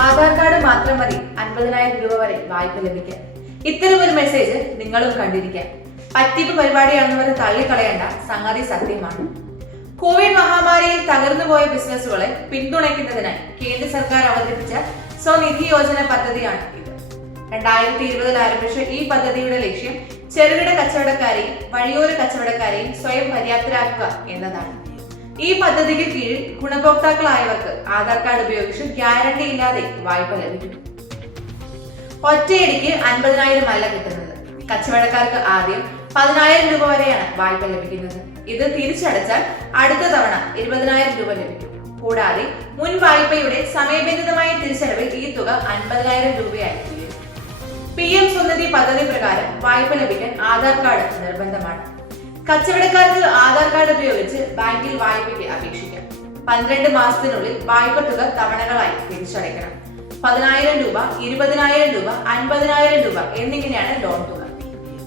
Aadhaar card മാത്രം മതി. അൻപതിനായിരം രൂപ വരെ വായ്പ ലഭിക്കാൻ. ഒരു മെസ്സേജ് നിങ്ങളും കണ്ടിരിക്കാം. പറ്റിപ്പ് പരിപാടിയാണെന്ന് പറഞ്ഞ് തള്ളിക്കളയേണ്ട സംഗതി സത്യമാണ്. കോവിഡ് മഹാമാരിയിൽ തകർന്നുപോയ ബിസിനസ്സുകളെ പിന്തുണയ്ക്കുന്നതിനായി കേന്ദ്ര സർക്കാർ അവതരിപ്പിച്ച സ്വനിധി യോജന പദ്ധതിയാണ് ഇത്. രണ്ടായിരത്തി ഇരുപതിൽ ആരംഭിച്ച ഈ പദ്ധതിയുടെ ലക്ഷ്യം ചെറുകിട കച്ചവടക്കാരെയും വഴിയോര കച്ചവടക്കാരെയും സ്വയം പര്യാപ്തരാക്കുക എന്നതാണ്. ഈ പദ്ധതിക്ക് കീഴിൽ ഗുണഭോക്താക്കളായവർക്ക് ആധാർ കാർഡ് ഉപയോഗിച്ച് ഗ്യാരണ്ടി ഇല്ലാതെ വായ്പ ലഭിക്കും. ഒറ്റയടിക്ക് അൻപതിനായിരം അല്ല കിട്ടുന്നത്. കച്ചവടക്കാർക്ക് ആദ്യം പതിനായിരം രൂപ വരെയാണ് വായ്പ ലഭിക്കുന്നത്. ഇത് തിരിച്ചടച്ചാൽ അടുത്ത തവണ ഇരുപതിനായിരം രൂപ ലഭിക്കും. കൂടാതെ മുൻ വായ്പയുടെ സമയബന്ധിതമായ തിരിച്ചടവിൽ ഈ തുക അൻപതിനായിരം രൂപയായി പി എം സ്വന്തതി പദ്ധതി പ്രകാരം വായ്പ ലഭിക്കാൻ ആധാർ കാർഡ് നിർബന്ധമാണ്. കച്ചവടക്കാർക്ക് ആധാർ കാർഡ് ഉപയോഗിച്ച് ബാങ്കിൽ വായ്പയ്ക്ക് അപേക്ഷിക്കാം. പന്ത്രണ്ട് മാസത്തിനുള്ളിൽ വായ്പ തുക തവണകളായി തിരിച്ചടയ്ക്കണം പതിനായിരം രൂപ ഇരുപതിനായിരം രൂപ അൻപതിനായിരം രൂപ എന്നിങ്ങനെയാണ് ലോൺ തുക.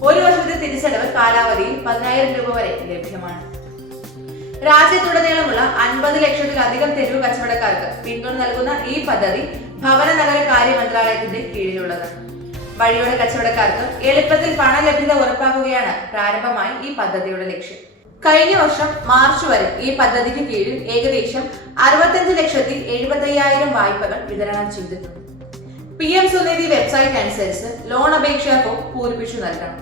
ഒരു വർഷത്തെ തിരിച്ചടവ് കാലാവധിയിൽ പതിനായിരം രൂപ വരെ ലഭ്യമാണ്. രാജ്യത്തുടനീളമുള്ള അൻപത് ലക്ഷത്തിലധികം തെരുവ് കച്ചവടക്കാർക്ക് പിന്തുണ നൽകുന്ന ഈ പദ്ധതി ഭവന നഗര കാര്യ മന്ത്രാലയത്തിന്റെ കീഴിലുള്ളതാണ്. വഴിയോര കച്ചവടക്കാർക്ക് എളുപ്പത്തിൽ പണലഭ്യത ഉറപ്പാക്കുകയാണ് പ്രാരംഭമായി ഈ പദ്ധതിയുടെ ലക്ഷ്യം. കഴിഞ്ഞ വർഷം മാർച്ച് വരെ ഈ പദ്ധതിക്ക് കീഴിൽ ഏകദേശം അറുപത്തഞ്ച് ലക്ഷത്തി എഴുപത്തയ്യായിരം വായ്പകൾ വിതരണം ചെയ്തിട്ടുണ്ട്. പി എം സ്വനിധി വെബ്സൈറ്റ് അനുസരിച്ച് ലോൺ അപേക്ഷാ ഫോം പൂരിപ്പിച്ചു നൽകണം.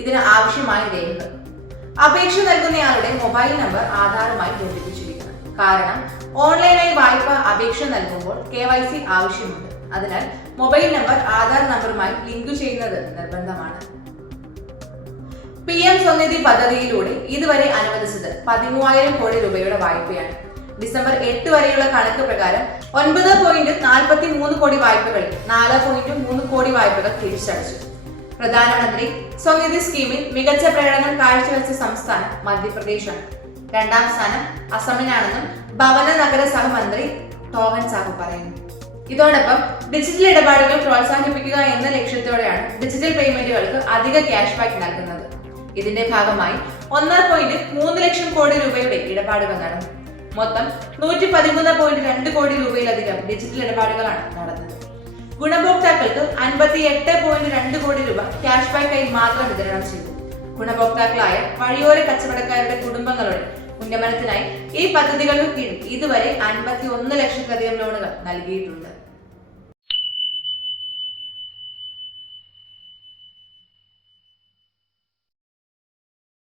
ഇതിന് ആവശ്യമായ രേഖകൾ. അപേക്ഷ നൽകുന്നയാളുടെ മൊബൈൽ നമ്പർ ആധാറുമായി ബന്ധിപ്പിച്ചിരിക്കണം. കാരണം ഓൺലൈനായി വായ്പ അപേക്ഷ നൽകുമ്പോൾ കെ ആവശ്യമുണ്ട്. അതിനാൽ മൊബൈൽ നമ്പർ ആധാർ നമ്പറുമായി ലിങ്ക് ചെയ്യുന്നത് നിർബന്ധമാണ്. പി എം സ്വനിധി പദ്ധതിയിലൂടെ ഇതുവരെ അനുവദിച്ചത് പതിമൂവായിരം കോടി രൂപയുടെ വായ്പയാണ്. ഡിസംബർ എട്ട് വരെയുള്ള കണക്ക് പ്രകാരം ഒൻപത് പോയിന്റ് നാൽപ്പത്തി മൂന്ന് കോടി വായ്പകൾ നാല് പോയിന്റ് മൂന്ന് കോടി വായ്പകൾ തിരിച്ചടച്ചു. പ്രധാനമന്ത്രി സ്വനിധി സ്കീമിൽ മികച്ച പ്രകടനം കാഴ്ചവെച്ച സംസ്ഥാനം മധ്യപ്രദേശാണ്. രണ്ടാം സ്ഥാനം അസമിനാണെന്നും ഭവന നഗര സഹമന്ത്രി ടോവൻ സാഹു പറയുന്നു. ഇതോടൊപ്പം ഡിജിറ്റൽ ഇടപാടുകൾ പ്രോത്സാഹിപ്പിക്കുക എന്ന ലക്ഷ്യത്തോടെയാണ് ഡിജിറ്റൽ പേയ്മെന്റുകൾക്ക് അധിക ക്യാഷ് ബാക്ക് നൽകുന്നത്. ഇതിന്റെ ഭാഗമായി ഒന്നര പോയിന്റ് മൂന്ന് ലക്ഷം കോടി രൂപയുടെ ഇടപാടുകൾ നടന്നു മൊത്തം നൂറ്റി പതിമൂന്ന് പോയിന്റ് രണ്ട് കോടി രൂപയിലധികം ഡിജിറ്റൽ ഇടപാടുകളാണ് നടന്നത്. ഗുണഭോക്താക്കൾക്ക് അൻപത്തി എട്ട് പോയിന്റ് രണ്ട് കോടി രൂപ ക്യാഷ് ബാക്കായി മാത്രം വിതരണം ചെയ്തു. ഗുണഭോക്താക്കളായ വഴിയോര കച്ചവടക്കാരുടെ കുടുംബങ്ങളുടെ ഉന്നമനത്തിനായി ഈ പദ്ധതികൾക്ക് കീഴിൽ ഇതുവരെ അൻപത്തി ഒന്ന് ലക്ഷത്തിലധികം ലോണുകൾ നൽകിയിട്ടുണ്ട്.